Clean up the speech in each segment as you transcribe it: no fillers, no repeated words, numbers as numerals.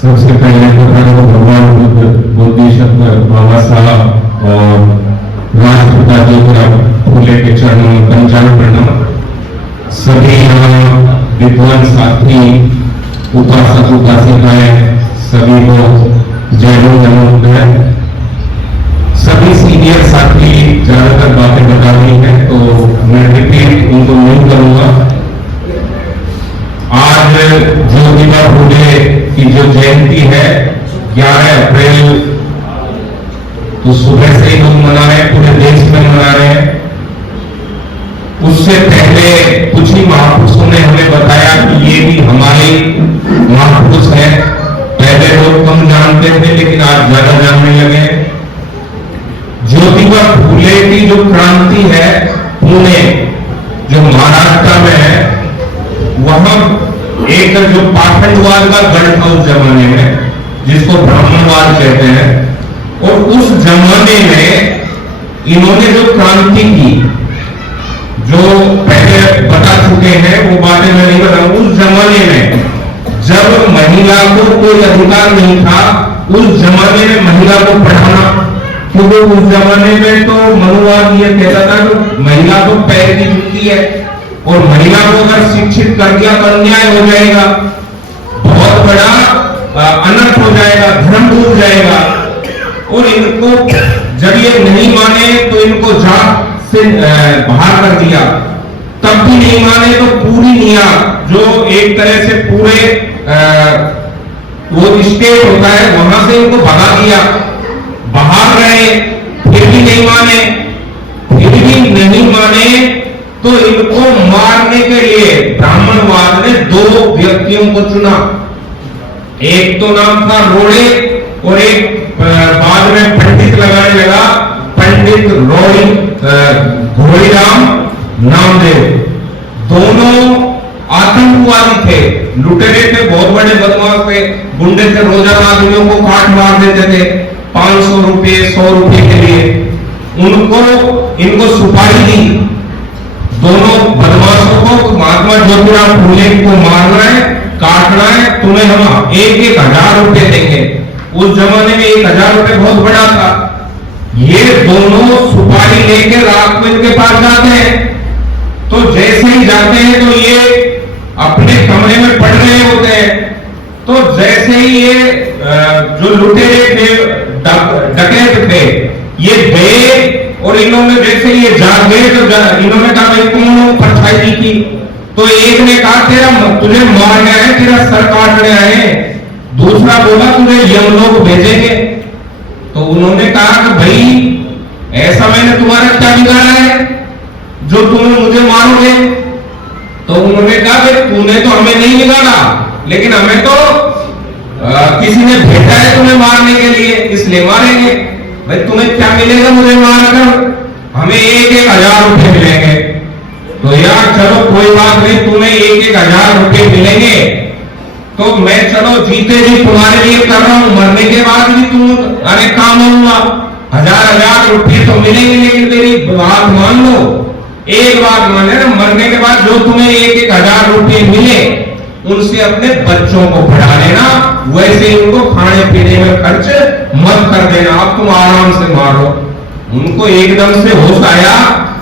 सबसे पहले तो भगवान बुद्ध, बोधिसत्व बाबा साहब और राष्ट्रपिता ज्योतिराव फूले के चरणों में पंचांग प्रणाम। सभी यहाँ विद्वान साथी, उपासक उपासिकाएं, सभी लोग जय जय। सभी सीनियर साथी ज्यादातर बातें बता रही हैं तो मैं रिपीट उनको नहीं करूंगा। आज ज्योतिबा फूले की जो जयंती है 11 अप्रैल, तो सुबह से ही लोग मना रहे हैं, पूरे देश में मना रहे हैं। उससे पहले कुछ ही महापुरुषों ने हमें बताया कि ये भी हमारे महापुरुष हैं। पहले लोग कम जानते थे लेकिन आज ज्यादा जानने लगे। ज्योतिबा फूले की जो क्रांति है पुणे जो महाराष्ट्र में है, वहां एक जो पाखंडवाद का गढ़ था उस जमाने में, जिसको ब्राह्मणवाद कहते हैं, और उस जमाने में इन्होंने जो क्रांति की, जो पहले बता चुके हैं वो बातें मैं नहीं बताऊं। उस जमाने में जब महिला को कोई अधिकार नहीं था, उस जमाने में महिला को पढ़ाना, क्योंकि उस जमाने में तो मनुवाद ये कहता था कि महिला तो पैर की जूती है और महिला को अगर शिक्षित कर दिया तो अन्याय हो जाएगा, बहुत बड़ा अनर्थ हो जाएगा, धर्म डूब जाएगा। और इनको जब ये नहीं माने तो इनको जात से बाहर कर दिया। तब भी नहीं माने तो पूरी निया जो एक तरह से पूरे वो स्टेट होता है वहां से इनको भगा दिया, बाहर गए, फिर भी नहीं माने। फिर भी नहीं माने तो इनको मारने के लिए ब्राह्मणवाद ने 2 व्यक्तियों को चुना। एक तो नाम था रोड़े और एक बाद में पंडित लगाने लगा, पंडित घोड़ीराम नामदेव। दोनों आतंकवादी थे, लुटेरे थे, बहुत बड़े बदमाश थे, गुंडे थे, रोजाना आदमियों को काट मार देते थे 500 रुपए 100 रुपए के लिए। इनको सुपारी दी दोनों बदमाशों को, महात्मा ज्योतिराव फूले को मारना है, काटना है, तुम्हें हम 1,000 रुपए देंगे। उस जमाने में 1,000 रुपए बहुत बड़ा था। ये दोनों सुपारी लेके रात में इनके पास जाते हैं, तो जैसे ही जाते हैं तो ये अपने कमरे में पढ़ रहे होते हैं। तो जैसे ही ये जो लुटेरे थे, डकैत थे, ये गए और इन्होंने जैसे ये जाग गए तो इन्होंने कहा भाई कौन परछाई दी की? तो एक ने कहा तुझे मारना है, तेरा सर काटने आए हैं। दूसरा बोला तुझे यमलोक भेजेंगे। तो उन्होंने कहा कि भाई ऐसा मैंने तुम्हारा क्या बिगाड़ा है जो तुम मुझे मारोगे? तो उन्होंने कहा भाई तूने तो हमें नहीं बिगाड़ा, लेकिन हमें तो किसी ने भेजा है तुम्हें मारने के लिए, इसलिए मारेंगे। भाई तुम्हें क्या मिलेगा मुझे मारकर? हमें 1,000 रुपए मिलेंगे। तो यार चलो कोई बात नहीं, तुम्हें 1,000 रुपए मिलेंगे तो मैं चलो जीते जी तुम्हारे लिए कर रहा हूं, मरने के बाद भी तुम अरे काम होगा, 1,000 रुपए तो मिलेंगे, लेकिन मेरी बात मान लो, एक बात मान लेना, मरने के बाद जो तुम्हें 1,000 रुपए मिले उनसे अपने बच्चों को पढ़ा लेना, वैसे ही उनको खाने पीने में खर्च मत कर देना, अब तुम आराम से मारो। उनको एकदम से होश आया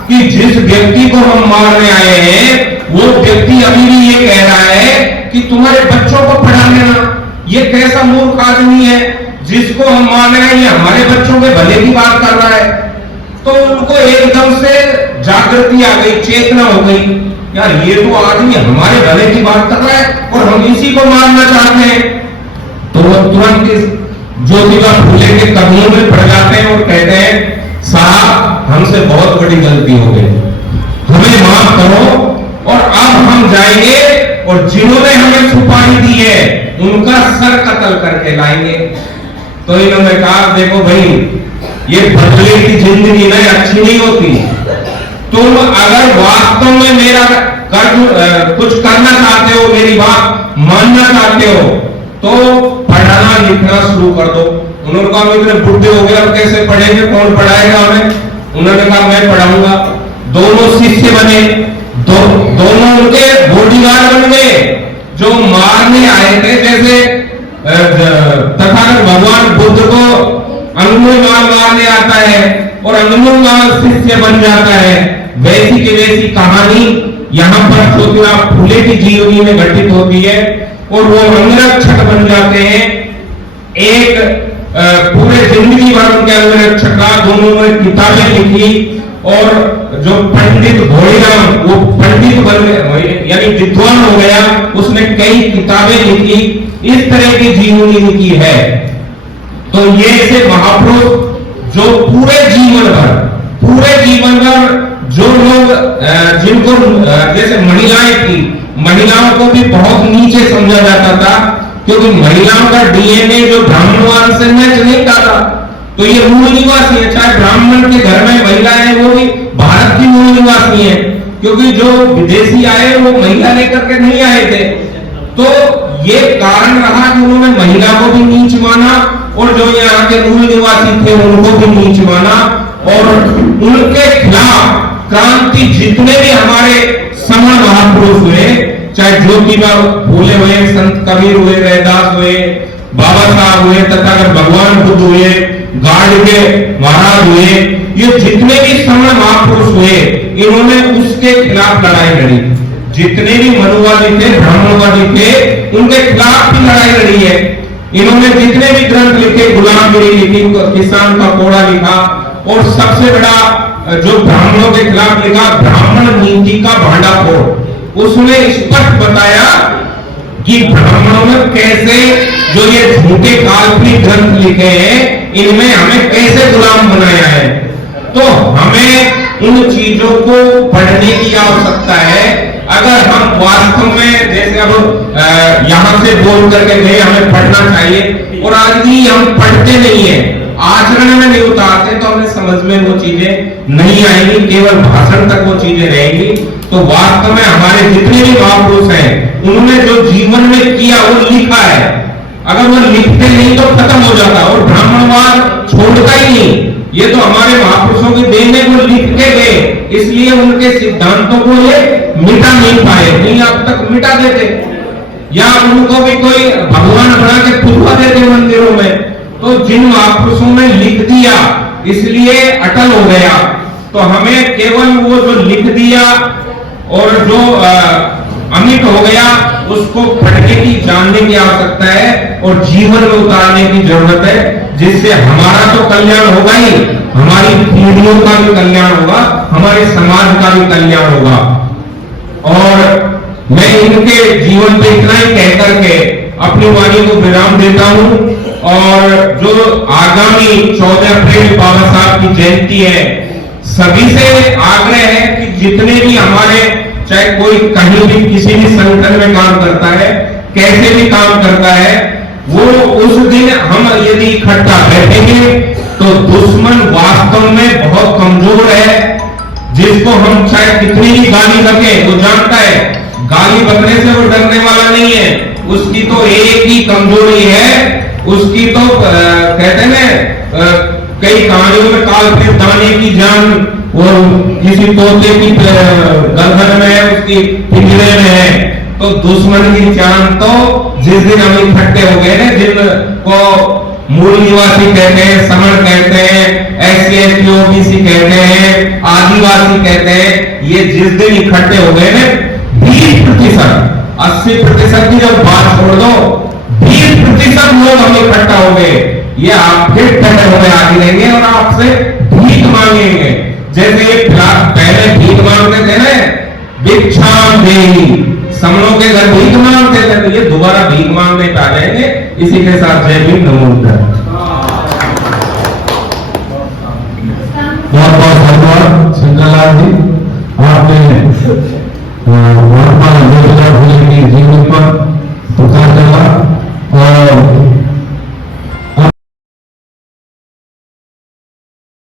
कि जिस व्यक्ति को हम मारने आए हैं वो व्यक्ति अभी भी ये कह रहा है कि तुम्हारे बच्चों को पढ़ा लेना। ये कैसा मूर्ख आदमी है, जिसको हम मार रहे हैं ये हमारे बच्चों के भले की बात कर रहा है। तो उनको एकदम से जागृति आ गई, चेतना हो गई, यार ये तो आदमी हमारे भले की बात कर रहा है और हम इसी को मारना चाहते हैं। तो वो तुरंत इस ज्योतिबा फूले के कदमों में पड़ जाते हैं और कहते हैं साहब हमसे बहुत बड़ी गलती हो गई, हमें माफ करो और अब हम जाएंगे और जिन्होंने हमें सुपारी दी है उनका सर कत्ल करके लाएंगे। तो इन्होंने कहा देखो भाई ये बदले की जिंदगी नहीं अच्छी नहीं होती, तुम अगर वास्तव में मेरा कुछ करना चाहते हो, मेरी बात मानना चाहते हो तो पढ़ाना लिखना शुरू कर दो। उन्होंने कहा इतने बुढ़े हो गए अब कैसे पढ़ेंगे, कौन पढ़ाएगा हमें? उन्होंने कहा मैं पढ़ाऊंगा। दोनों शिष्य बने, दोनों उनके बॉडीगार्ड बन गए जो मारने आए थे। जैसे बुद्ध को अंगुल माल मारने आता है और अंगुल माल शिष्य बन जाता है, वैसी की वैसी कहानी यहाँ पर ज्योतिराव फूले की जीवनी में घटित होती है और वो अंगरक्षक बन जाते हैं। एक पूरे जिंदगी भर उनके अंगरक्षक का, दोनों ने किताबें लिखी और जो पंडित भोईराम वो पंडित बन गए यानी विद्वान हो गया, उसने कई किताबें लिखी, इस तरह की जीवनी लिखी है। तो ये ऐसे महापुरुष जो पूरे जीवन भर जो लोग जिनको जैसे महिलाएं थी, महिलाओं को भी बहुत नीचे समझा जाता था क्योंकि महिलाओं का डीएनए जो ब्राह्मणवाद से मैच नहीं खाता। तो ये मूल निवासी है, चाहे ब्राह्मण के घर में महिला है वो भी भारत की मूल निवासी है, क्योंकि जो विदेशी आए वो महिला लेकर के नहीं आए थे। तो ये कारण रहा कि उन्होंने महिला को भी नीच माना और जो यहाँ के मूल निवासी थे उनको भी नीच माना और उनके खिलाफ क्रांति जितने भी हमारे समण महापुरुष हुए, चाहे ज्योतिबा फूले हुए, संत कबीर हुए, रैदास हुए, बाबा साहब हुए, तथागत भगवान बुद्ध हुए, गाड़ के महाराज हुए, ये जितने भी समण महापुरुष हुए, इन्होंने उसके खिलाफ लड़ाई लड़ी। जितने भी मनुवादी थे, ब्राह्मणवादी थे, उनके खिलाफ भी लड़ाई लड़ी है। इन्होंने जितने भी ग्रंथ लिखे, गुलामगिरी लिखी, किसान का कोड़ा लिखा और सबसे बड़ा जो ब्राह्मणों के खिलाफ लिखा ब्राह्मण नीति का भांडाफोड़, उसमें स्पष्ट बताया कि ब्राह्मणों में कैसे जो ये झूठे काल्पनिक ग्रंथ लिखे हैं, इनमें हमें कैसे गुलाम बनाया है। तो हमें उन चीजों को पढ़ने की आवश्यकता है। अगर हम वास्तव में जैसे अब यहां से बोल करके गए हमें पढ़ना चाहिए और आज भी हम पढ़ते नहीं है, आचरण में नहीं उतारते, तो हमें समझ में वो चीजें नहीं आएंगी, केवल भाषण तक वो चीजें रहेंगी। तो वास्तव में हमारे जितने भी महापुरुष हैं उन्होंने जो जीवन में किया वो लिखा है। अगर वो लिखते नहीं तो खत्म हो जाता और ब्राह्मणवाद छोड़ता ही नहीं। ये तो हमारे महापुरुषों की देन है, वो लिख के गए, इसलिए उनके सिद्धांतों को ये मिटा नहीं पाए, नहीं अब तक मिटा देते या उनको भी कोई भगवान बना के पुतला देते मंदिरों में। तो जिन महापुरुषों ने लिख दिया इसलिए अटल हो गया। तो हमें केवल वो जो लिख दिया और जो अमिट हो गया उसको पढ़ने की, जानने की आवश्यकता है और जीवन में उतारने की जरूरत है, जिससे हमारा तो कल्याण होगा ही, हमारी पीढ़ियों का भी कल्याण होगा, हमारे समाज का भी कल्याण होगा। और मैं इनके जीवन पे इतना ही कहकर के अपनी वाणी को विराम देता हूं। और जो आगामी 14 अप्रैल बाबा साहब की जयंती है, सभी से आग्रह है कि जितने भी हमारे, चाहे कोई कहीं भी किसी भी संगठन में काम करता है, कैसे भी काम करता है, वो उस दिन हम यदि इकट्ठा बैठेंगे तो दुश्मन वास्तव में बहुत कमजोर है, जिसको हम चाहे कितनी भी गाली बके, वो जानता है गाली बकने से वो डरने वाला नहीं है, उसकी तो एक ही कमजोरी है, उसकी तो कहते हैं कई कहानियों में काल्पनिक दाने की जान और किसी तोते की गर्दन में है, उसकी पिंजरे में है। तो दुश्मन की जान तो जिस दिन हम इकट्ठे हो गए हैं, जिनको मूल निवासी कहते हैं, समण कहते हैं, SC/ST OBC कहते हैं, आदिवासी कहते हैं, ये जिस दिन इकट्ठे हो गए ना 20%, 80% की जब बात छोड़ दो, 20% लोग हम इकट्ठा हो गए, ये आप फिर ठंडे हो गए आगे रहेंगे और आपसे भीख मांगेंगे। जैसे ये पहले भीख मांगते थे ना, भिक्षाम देहि, समणों के घर भीख मांगते थे, तो ये दोबारा भीख मांगने पे आ जाएंगे। इसी के साथ जय भीम, नमो बुद्धाय।